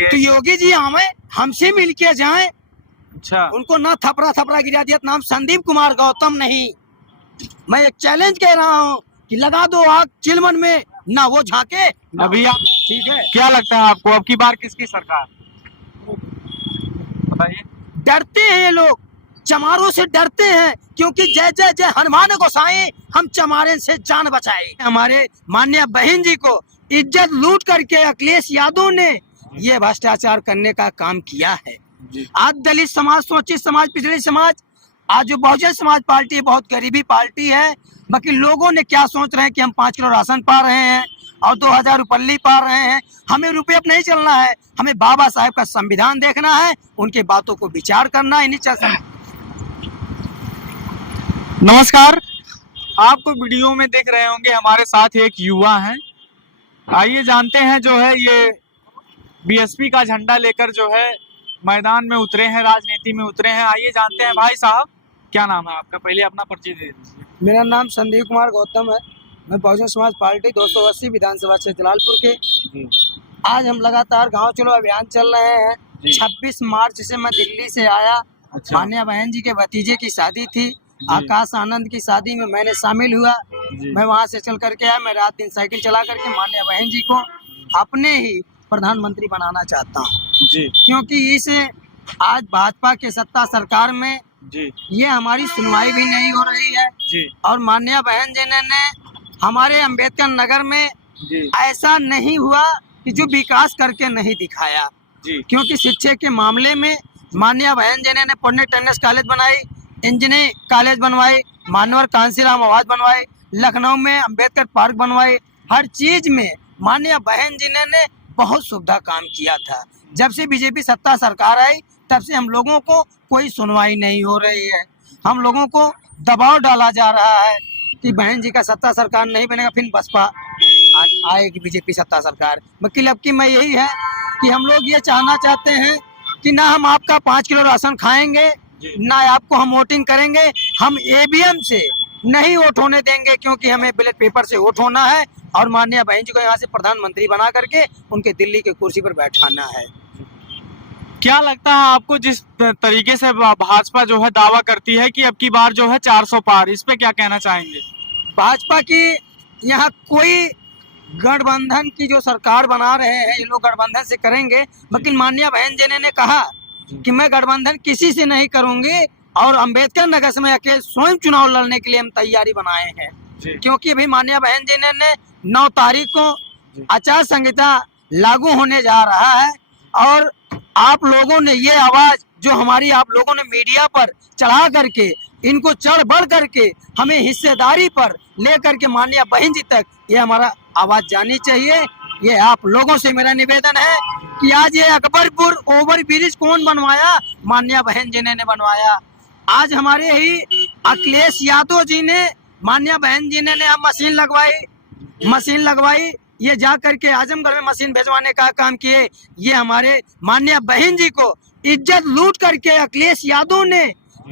चाहेंगे? तो योगी जी हमें हमसे मिल के जाए। अच्छा, उनको ना थपड़ा थपड़ा गिरा दिया, नाम संदीप कुमार गौतम नहीं। मैं एक चैलेंज कह रहा हूँ कि लगा दो आग चिलमन में, ना वो झांके। अभी आप ठीक है, क्या लगता है आपको अब की बार किसकी सरकार? बताइए। डरते हैं ये लोग, चमारों से डरते हैं, क्योंकि जय जय जय हनुमान गोसाई, हम चमारे से जान बचाए। हमारे माननीय बहन जी को इज्जत लूट करके अखिलेश यादव ने ये भ्रष्टाचार करने का काम किया है। आज दलित समाज, शोषित समाज, पिछड़े समाज, आज जो बहुजन समाज पार्टी है, बहुत गरीबी पार्टी है। बाकी लोगों ने क्या सोच रहे हैं कि हम 5 किलो राशन पा रहे हैं और 2000 रुपये पा रहे हैं। हमें रुपये पर नहीं चलना है, हमें बाबा साहेब का संविधान देखना है, उनके बातों को विचार करना है। नहीं चल। नमस्कार, आपको वीडियो में देख रहे होंगे हमारे साथ एक युवा हैं। आइए जानते हैं, जो है ये बीएसपी का झंडा लेकर जो है मैदान में उतरे हैं, राजनीति में उतरे हैं। आइए जानते हैं। भाई साहब, क्या नाम है आपका? पहले अपना परिचय दे दीजिए। मेरा नाम संदीप कुमार गौतम है, मैं बहुजन समाज पार्टी 280 विधानसभा क्षेत्र जलालपुर के। आज हम लगातार गांव चलो अभियान चल रहे हैं। 26 मार्च से मैं दिल्ली से आया। अच्छा। माननीय बहन जी के भतीजे की शादी थी, आकाश आनंद की शादी में मैंने शामिल हुआ। मैं वहां से चल करके आया। मैं रात दिन साइकिल चला करके माननीय बहन जी को अपने ही प्रधानमंत्री बनाना चाहता हूँ जी, क्योंकि इस आज भाजपा के सत्ता सरकार में जी, ये हमारी सुनवाई भी नहीं हो रही है जी, और माननीय बहन जी ने हमारे अंबेडकर नगर में जी, ऐसा नहीं हुआ कि जो विकास करके नहीं दिखाया। जी, क्योंकि शिक्षा के मामले में माननीय बहन जी ने पुण्य टेनिस कॉलेज बनाई, इंजीनियरिंग कॉलेज बनवाई, मानवर कांसीराम आवास बनवाई, लखनऊ में अंबेडकर पार्क बनवाई। हर चीज में माननीय बहन जी ने बहुत सुविधा काम किया था। जब से बीजेपी सत्ता सरकार आई तब से हम लोगों को कोई सुनवाई नहीं हो रही है। हम लोगों को दबाव डाला जा रहा है कि बहन जी का सत्ता सरकार नहीं बनेगा, फिर बसपा आएगी, बीजेपी सत्ता सरकार। मतलब कि मैं यही है कि हम लोग ये चाहना चाहते हैं कि ना हम आपका 5 किलो राशन खाएंगे, ना आपको हम वोटिंग करेंगे। हम ईवीएम से नहीं वोट होने देंगे, क्योंकि हमें बैलेट पेपर से वोट होना है और माननीय बहन जी को यहाँ से प्रधानमंत्री बना करके उनके दिल्ली के कुर्सी पर बैठाना है। क्या लगता है आपको, जिस तरीके से भाजपा जो है दावा करती है कि अब की बार जो है 400 पार, इस पे क्या कहना चाहेंगे? भाजपा की यहाँ कोई गठबंधन की जो सरकार बना रहे हैं, ये लोग गठबंधन से करेंगे। लेकिन माननीय बहन जी ने कहा कि मैं गठबंधन किसी से नहीं करूंगी और अंबेडकर नगर से मैं अकेले स्वयं चुनाव लड़ने के लिए हम तैयारी बनाए हैं। क्योंकि अभी माननीय बहन जी ने 9 तारीख को आचार संहिता लागू होने जा रहा है और आप लोगों ने ये आवाज जो हमारी आप लोगों ने मीडिया पर चढ़ा करके, इनको चढ़ बढ़ करके हमें हिस्सेदारी पर लेकर के माननीय बहन जी तक ये हमारा आवाज जानी चाहिए। ये आप लोगों से मेरा निवेदन है कि आज ये अकबरपुर ओवर ब्रिज कौन बनवाया? माननीय बहन जी ने बनवाया। आज हमारे ही अखिलेश यादव जी ने, माननीय बहन जी ने हम मशीन लगवाई, ये जा करके आजमगढ़ में मशीन भेजवाने का काम किए। ये हमारे माननीय बहन जी को इज्जत लूट करके अखिलेश यादव ने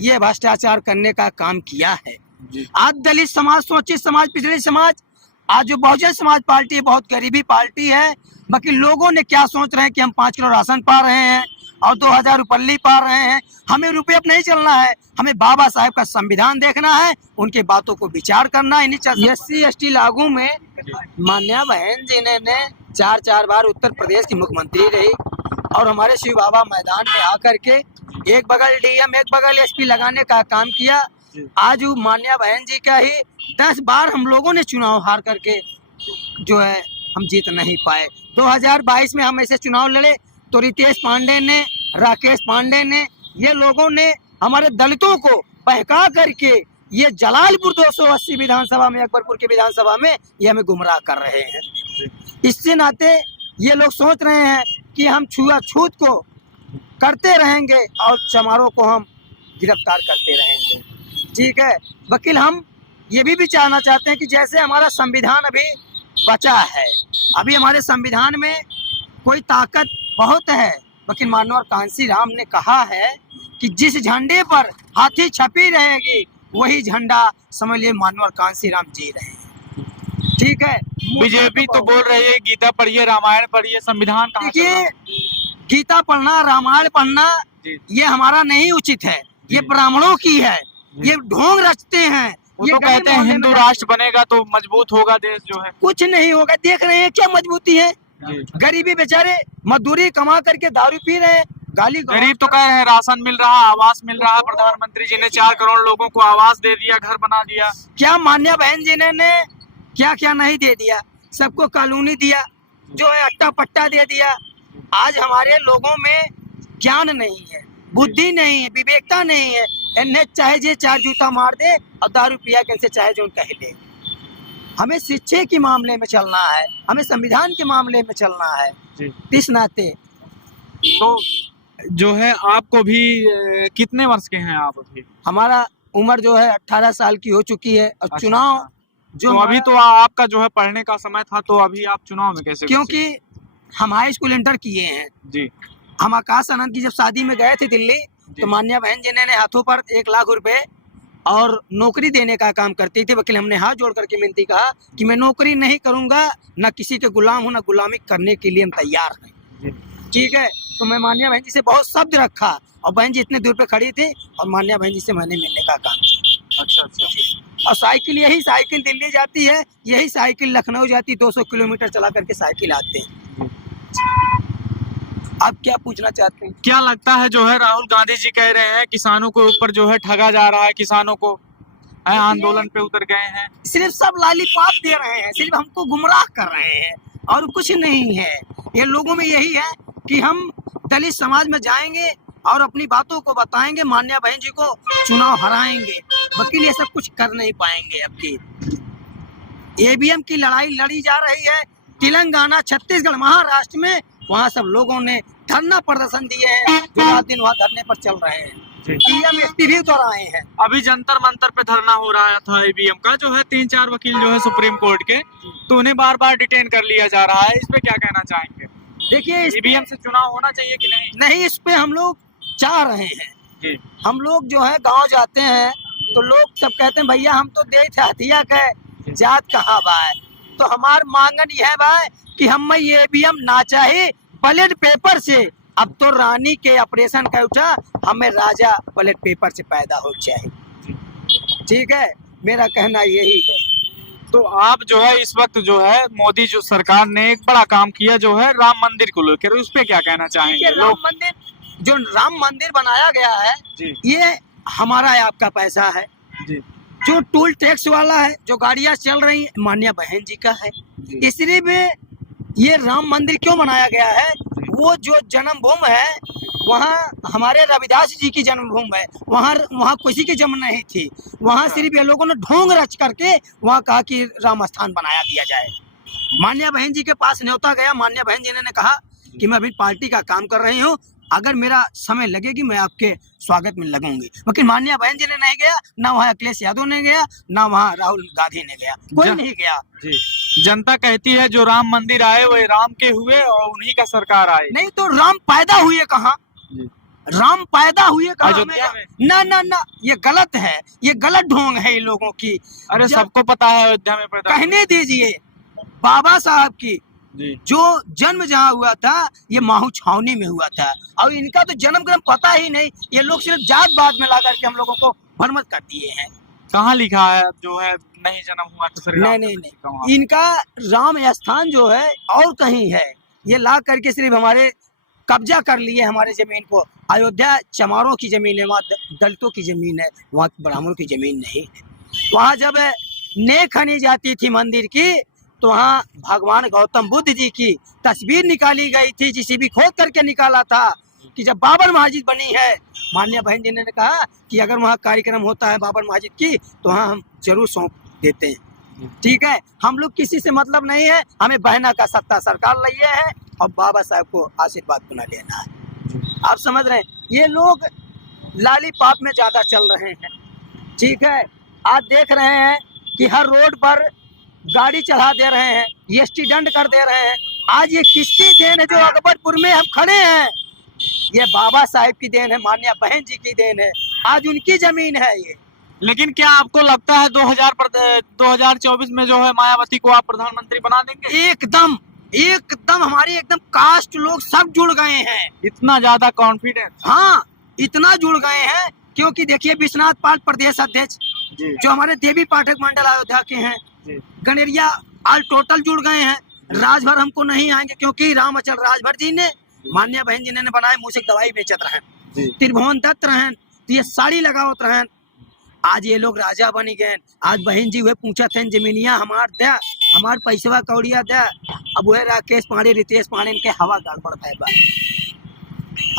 ये भ्रष्टाचार करने का काम किया है। आज दलित समाज, शोषित समाज, पिछड़े समाज, आज जो बहुजन समाज पार्टी है, बहुत गरीबी पार्टी है। बाकी लोगों ने क्या सोच रहे हैं कि हम 5 किलो राशन पा रहे हैं और 2000 रुपये पा रहे हैं। हमें रुपये पर नहीं चलना है, हमें बाबा साहेब का संविधान देखना है, उनके बातों को विचार करना है। SC ST लागू में मान्या बहन जी ने 4 बार उत्तर प्रदेश की मुख्यमंत्री रही और हमारे शिव बाबा मैदान में आकर के एक बगल DM एक बगल SP लगाने का काम किया। आज मान्या बहन जी का ही 10 बार हम लोगों ने चुनाव हार करके जो है हम जीत नहीं पाए। 2022 में हम ऐसे चुनाव लड़े तो रितेश पांडे ने, राकेश पांडे ने, ये लोगों ने हमारे दलितों को बहका करके ये जलालपुर 280 विधानसभा में, अकबरपुर के विधानसभा में ये हमें गुमराह कर रहे हैं। इससे नाते ये लोग सोच रहे हैं कि हम छुआछूत को करते रहेंगे और चमारों को हम गिरफ्तार करते रहेंगे। ठीक है वकील, हम ये भी चाहना चाहते हैं कि जैसे हमारा संविधान अभी बचा है, अभी हमारे संविधान में कोई ताकत बहुत है। वकील मानवर कांसीराम ने कहा है कि जिस झंडे पर हाथी छपी रहेगी वही झंडा समझ लिए मानवर कांसीराम जी रहे हैं। ठीक है, बीजेपी तो बोल रही है गीता पढ़िए, रामायण पढ़िए, संविधान कहाँ? देखिए गीता पढ़ना, रामायण पढ़ना जी। ये हमारा नहीं उचित है, ये जी। ब्राह्मणों की है, ये ढोंग रचते हैं। वो ये तो गली कहते हैं मोहल्ले हिंदू में राष्ट्र बनेगा तो मजबूत होगा देश जो है। कुछ नहीं होगा, देख रहे हैं क्या मजबूती है। जी। गरीबी बेचारे मजदूरी कमा करके दारू पी रहे हैं, गाली गलौज गरीब तो कर कहे हैं राशन मिल रहा, आवास मिल रहा, प्रधानमंत्री जी ने 4 करोड़ लोगों को आवास दे दिया, घर बना दिया। क्या मान्या बहन जी ने क्या क्या नहीं दे दिया, सबको कॉलोनी दिया, जो है अट्टा पट्टा दे दिया। आज हमारे लोगों में ज्ञान नहीं है, बुद्धि नहीं है, विवेकता नहीं है। इन्हें चाहे जे 4 जूता मार दे और दारू पिया के इनसे चाहे जो उनका हिले। हमें शिक्षा के मामले में चलना है, हमें संविधान के मामले में चलना है। जी। इस नाते तो जो है आपको भी कितने वर्ष के हैं आप अभी? हमारा उम्र जो है 18 साल की हो चुकी है और अच्छा, चुनाव अच्छा। जो तो अभी हमारा- तो आपका जो है पढ़ने का समय था, तो अभी आप चुनाव में कैसे? क्योंकि हम हाई स्कूल इंटर किए हैं। जी। हम आकाश आनंद की जब शादी में गए थे दिल्ली, तो मान्या बहन जी ने हाथों पर 1 लाख रुपए और नौकरी देने का काम करती थी। वकील हमने हाथ जोड़ करके मिनती कहा कि मैं नौकरी नहीं करूंगा, ना किसी के गुलाम हूं, ना गुलामी करने के लिए हम तैयार हैं। जी। ठीक है, तो मैं मान्या बहन जी से बहुत शब्द रखा और बहन जी इतने दूर पे खड़ी थी और मान्या बहन जी से मैंने मिलने का काम किया। अच्छा, अच्छा। और साइकिल, यही साइकिल दिल्ली जाती है, यही साइकिल लखनऊ जाती, 200 किलोमीटर चला करके साइकिल आते हैं। आप क्या पूछना चाहते हैं? क्या लगता है जो है राहुल गांधी जी कह रहे हैं किसानों के ऊपर जो है ठगा जा रहा है, किसानों को आंदोलन पे उतर गए हैं। सिर्फ सब लालीपाप दे रहे हैं, सिर्फ हमको गुमराह कर रहे हैं और कुछ नहीं है। ये लोगों में यही है कि हम दलित समाज में जाएंगे और अपनी बातों को बताएंगे, मान्या बहन जी को चुनाव हराएंगे। वकील ये सब कुछ कर नहीं पाएंगे। अब की ईवीएम की लड़ाई लड़ी जा रही है तेलंगाना, छत्तीसगढ़, महाराष्ट्र में, वहाँ सब लोगों ने धरना प्रदर्शन दिए हैं, जो रात दिन वहाँ धरने पर चल रहे हैं। पीएम एसपी भी उतर आए हैं। अभी जंतर मंतर पे धरना हो रहा था ईवीएम का, जो है 3-4 वकील जो है सुप्रीम कोर्ट के, तो उन्हें बार बार डिटेन कर लिया जा रहा है। इस पे क्या कहना चाहेंगे? देखिए, ईवीएम से चुनाव होना चाहिए कि नहीं? नहीं, इस पे हम लोग चाह रहे हैं। जी। हम लोग जो है गांव जाते हैं तो लोग सब कहते हैं भैया हम तो दे थे हथिया के जात कहाँ बा है। तो हमार मांगन यह बा कि हम ये ईवीएम ना चाहे बैलेट पेपर से। अब तो रानी के ऑपरेशन का उठा, हमें राजा बैलेट पेपर से पैदा हो चाहिए। ठीक है, मेरा कहना यही है। तो आप जो है इस वक्त जो है मोदी जो सरकार ने एक बड़ा काम किया जो है राम मंदिर को लेकर, उस पे क्या कहना चाहेंगे? राम मंदिर, जो राम मंदिर बनाया गया है जी। ये हमारा आपका पैसा है। जी। जो टोल टैक्स वाला है, जो गाड़ियां चल रही है, मान्या बहन जी का है। इसलिए में ये राम मंदिर क्यों बनाया गया है? वो जो जन्मभूमि है, वहाँ हमारे रविदास जी की जन्मभूमि है, वहाँ किसी की जन्म नहीं थी। वहाँ सिर्फ ये लोगों ने ढोंग रच करके वहाँ कहा कि राम स्थान बनाया दिया जाए। मान्या बहन जी के पास न्योता गया, मान्या बहन जी ने कहा कि मैं अभी पार्टी का काम कर रही हूँ, अगर मेरा समय लगेगी मैं आपके स्वागत में लगूंगी। लेकिन मान्या बहन जी ने नहीं गया, ना वहाँ अखिलेश यादव ने गया, ना वहाँ राहुल गांधी ने गया, कोई नहीं गया। जी। जनता कहती है जो राम मंदिर आए वो राम के हुए और उन्हीं का सरकार आए। नहीं तो राम पैदा हुए कहाँ? राम पैदा हुए कहाँ? अयोध्या में। ना ना ना, ये गलत है, ये गलत ढोंग है इन लोगों की। अरे सबको पता है अयोध्या में पैदा। कहने दीजिए, बाबा साहब की जी। जो जन्म जहाँ हुआ था ये माहू छावनी में हुआ था, और इनका तो जन्म क्रम पता ही नहीं। ये लोग सिर्फ जात बात में ला करके हम लोगों को भ्रमित कर दिए हैं। कहाँ लिखा है जो है नहीं जन्म हुआ तो फिर नहीं, इनका राम स्थान जो है और कहीं है। ये ला करके सिर्फ हमारे कब्जा कर लिए हमारे जमीन को। अयोध्या चमारों की जमीन है, वहाँ दलितों की जमीन है, वहाँ ब्राह्मणों की जमीन नहीं है। वहाँ जब नेक खनी जाती थी मंदिर की, तो वहाँ भगवान गौतम बुद्ध जी की तस्वीर निकाली गई थी, जिसे भी खोद करके निकाला था कि जब बाबर मस्जिद बनी है, मान्या बहन जी ने कहा कि अगर वहाँ कार्यक्रम होता है बाबर मस्जिद की तो वहाँ हम जरूर सौंप देते हैं। ठीक है, हम लोग किसी से मतलब नहीं है, हमें बहना का सत्ता सरकार लिए है और बाबा साहब को आशीर्वाद बना लेना है। आप समझ रहे हैं, ये लोग लालीपाप में ज्यादा चल रहे हैं। ठीक है, आज देख रहे हैं कि हर रोड पर गाड़ी चढ़ा दे रहे हैं, एक्सीडेंट कर दे रहे हैं। आज ये किसकी देन है जो अकबरपुर में हम खड़े हैं? ये बाबा साहेब की देन है, मान्या बहन जी की देन है। आज उनकी जमीन है ये। लेकिन क्या आपको लगता है 2024 में जो है मायावती को आप प्रधानमंत्री बना देंगे? एकदम एकदम हमारे एकदम कास्ट लोग सब जुड़ गए हैं। इतना ज्यादा कॉन्फिडेंस? हाँ, इतना जुड़ गए हैं क्योंकि देखिए विश्वनाथ पाल प्रदेश अध्यक्ष जी जो हमारे देवी पाठक मंडल अयोध्या के हैं, जी गनेरिया ऑल टोटल जुड़ गए हैं। राजभर हमको नहीं आएंगे क्योंकि रामअचल राजभर जी ने मान्या बहन जी ने बनाए मूसिक दवाई बेचत रहन, जी त्रिभुवन दत्त रहन, तो ये साड़ी लगावत रहन। आज ये लोग राजा बनी गए। आज बहन जी हुए पूछत हैं जमीनिया हमार दे, हमार पैसवा कौड़िया दे। अब वह राकेश पांडे रितेश पांडे इनके हवा गड़बड़ है।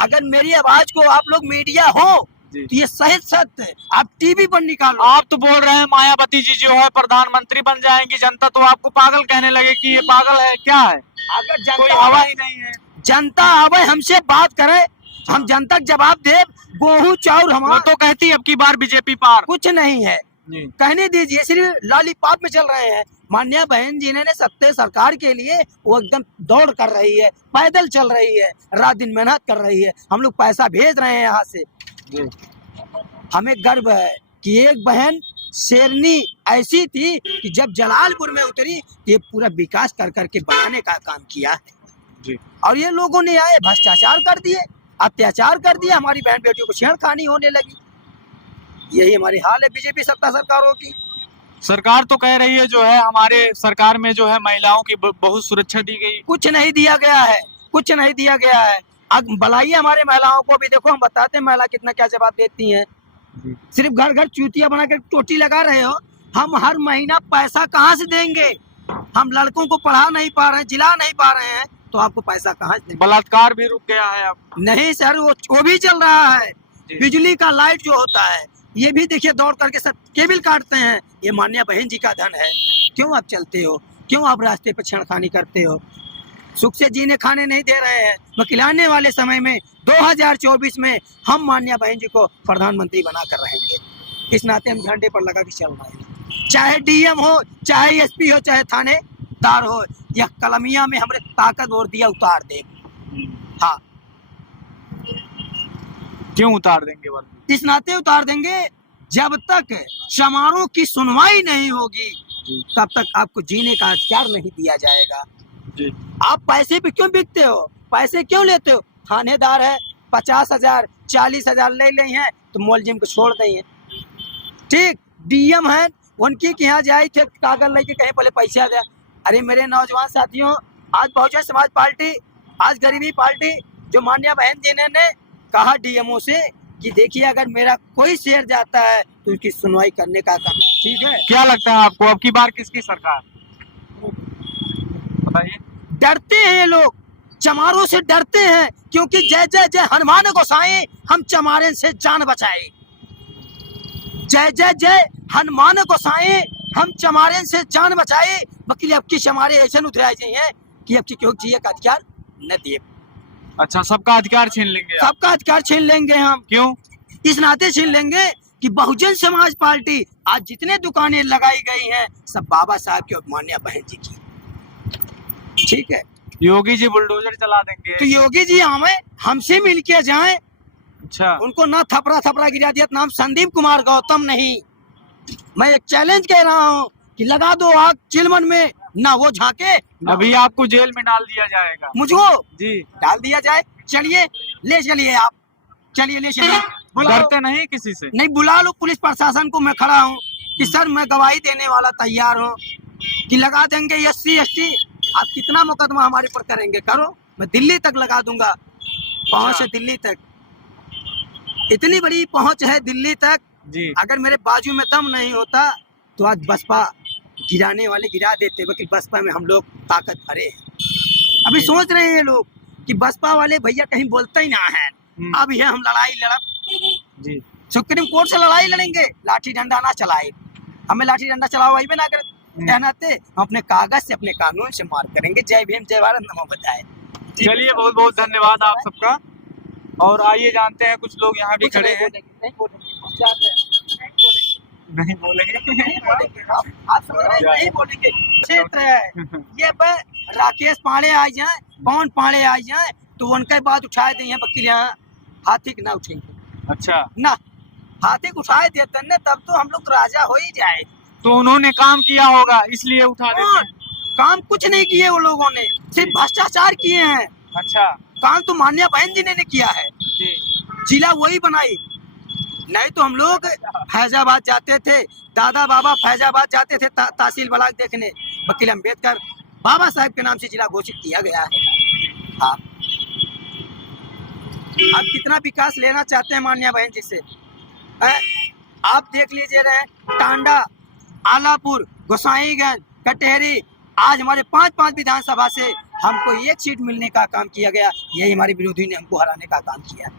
अगर मेरी आवाज को आप लोग मीडिया हो जी। तो ये सही सत्य आप टीवी पर निकालो। आप तो बोल रहे हैं मायावती जी जो है प्रधानमंत्री बन जाएंगी, जनता तो आपको पागल कहने लगे कि ये पागल है क्या है, अगर कोई जनता हवा ही नहीं है। जनता आवे हमसे बात करे, हम जनता को जवाब दे। गेहूं चाउर वो हमारा तो कहती है अब की बार बीजेपी पार। कुछ नहीं है, जी कहने दीजिए। सिर्फ लॉलीपॉप में चल रहे हैं। मान्या बहन जी ने सत्य सरकार के लिए वो एकदम दौड़ कर रही है, पैदल चल रही है, रात दिन मेहनत कर रही है। हम लोग पैसा भेज रहे हैं यहाँ से। जी हमें गर्व है कि एक बहन शेरनी ऐसी थी कि जब जलालपुर में उतरी तो ये पूरा विकास कर करके बनाने का काम किया है। जी और ये लोगों ने आए भ्रष्टाचार कर दिए, अत्याचार कर दिया, हमारी बहन बेटियों को छेड़खानी होने लगी। यही हमारी हाल है बीजेपी सत्ता सरकारों की। सरकार तो कह रही है जो है हमारे सरकार में जो है महिलाओं की बहुत सुरक्षा दी गई। कुछ नहीं दिया गया है, कुछ नहीं दिया गया है। अब बुलाइए हमारे महिलाओं को भी, देखो हम बताते हैं महिला कितना क्या जवाब देती हैं। सिर्फ घर घर चूतिया बना कर टोटी लगा रहे हो। हम हर महीना पैसा कहाँ से देंगे? हम लड़कों को पढ़ा नहीं पा रहे हैं, जिला नहीं पा रहे हैं, तो आपको पैसा कहाँ से देंगे? बलात्कार भी रुक गया है अब? नहीं सर, वो भी चल रहा है। जी। बिजली का लाइट जो होता है ये भी देखिए दौड़ करके सब केबल काटते हैं। ये मान्या बहन जी का धन है। क्यों आप चलते हो? क्यों आप रास्ते पर छेड़खानी करते हो? सुख से जीने खाने नहीं दे रहे हैं। वकील आने वाले समय में 2024 में हम मान्या बहन जी को प्रधानमंत्री बना कर रहेंगे। इस नाते हम झंडे पर लगा के चल रहे हैं। चाहे डीएम हो, चाहे एसपी हो, चाहे थानेदार हो, यह कलमिया में हमने ताकत और दिया उतार दे। हाँ, क्यों उतार देंगे वर्दी? इस नाते उतार देंगे जब तक समारोह की सुनवाई नहीं होगी तब तक आपको जीने का अधिकार नहीं दिया जाएगा। जी। आप पैसे पे क्यों बिकते हो? पैसे क्यों लेते हो? थानेदार है 50,000 40,000 ले ले हैं तो मुलजिम को छोड़ देंगे। ठीक, डीएम है उनकी के यहाँ जाए थे कागज लेके कहीं पहले पैसा दे। अरे मेरे नौजवान साथियों, आज बहुजन समाज पार्टी, आज गरीबी पार्टी जो मान्या बहन जी ने कहा डीएमओ से कि देखिए अगर मेरा कोई शेयर जाता है तो उसकी सुनवाई करने का काम। ठीक है, क्या लगता है आपको अब की बार किसकी सरकार? बताइए। डरते हैं ये लोग, चमारों से डरते हैं क्योंकि जय जय जय हनुमान गोसाई हम चमारे से जान बचाए। जय जय जय हनुमान गोसाई हम चमारे से जान बचाए। वकील अब की चमारे ऐसे उतराए हैं कि अब की क्यों जिए का अधिकार न दिए। अच्छा, सबका अधिकार छीन लेंगे आप? सबका अधिकार छीन लेंगे हम। क्यों? इस नाते छीन लेंगे कि बहुजन समाज पार्टी आज जितने दुकानें लगाई गई हैं सब बाबा साहब की और मान्या बहन जी की। ठीक है, योगी जी बुलडोजर चला देंगे? तो योगी जी हमें हमसे मिल के जाए। अच्छा, उनको ना थपड़ा थपड़ा गिरा दिया। नाम संदीप कुमार गौतम नहीं। मैं एक चैलेंज कह रहा हूँ कि लगा दो आग चिलमन में, ना वो झांके। अभी आपको जेल में डाल दिया जाएगा? मुझको जी। डाल दिया जाए? चलिए ले चलिए, आप चलिए ले चलिए। डरते नहीं किसी से? नहीं, बुला लो पुलिस प्रशासन को। मैं खड़ा हूँ कि सर मैं गवाही देने वाला तैयार हूँ कि लगा देंगे SC ST। आप कितना मुकदमा हमारे पर करेंगे करो, मैं दिल्ली तक लगा दूंगा। पहुंच है दिल्ली तक, इतनी बड़ी पहुंच है दिल्ली तक। जी। अगर मेरे बाजू में दम नहीं होता तो आज बसपा गिराने वाले गिरा देते। लेकिन बसपा में हम लोग ताकत भरे हैं। अभी सोच रहे हैं ये लोग कि बसपा वाले भैया कहीं बोलते ही ना है। अब ये हम लड़ाई लड़ जी सुप्रीम कोर्ट से लड़ाई लड़ेंगे, लाठी डंडा ना चलाए। हमें लाठी डंडा चलाओ वही भी ना करे कहनाते, हम अपने कागज से अपने कानून से मार करेंगे। जय भीम, जय भारत, नमो बुद्धाय। चलिए, बहुत बहुत धन्यवाद आप सबका। और आइए जानते हैं, कुछ लोग यहाँ भी खड़े हैं। नहीं बोलेंगे? आप समझ रहे हैं? नहीं बोलेंगे। क्षेत्र है ये राकेश पांडे आ जाए, पवन पांडे आ जाए तो उनके बाद उठाए दें वकील यहाँ। हाथी ना उठेंगे। अच्छा, ना हाथी उठाए देते न तब तो हम लोग राजा हो ही जाए। तो उन्होंने काम किया होगा इसलिए उठा देते हैं। काम कुछ नहीं किए वो लोगों ने, सिर्फ भ्रष्टाचार किए हैं। अच्छा काम तो माननीय बहन जी ने किया है, जी। जिला वही बनाई। नहीं तो हम लोग फैजाबाद जाते थे, दादा बाबा फैजाबाद जाते थे तहसील ब्लॉक देखने। वकील अम्बेडकर बाबा साहब के नाम से जिला घोषित किया गया है। हाँ, आप कितना विकास लेना चाहते हैं माननीय बहन जी से? आप देख लीजिए रहे टांडा, आलापुर, गोसाईगंज, कटेहरी, आज हमारे 5 विधानसभा से हमको एक सीट मिलने का काम किया गया। यही हमारे विरोधी ने हमको हराने का काम किया।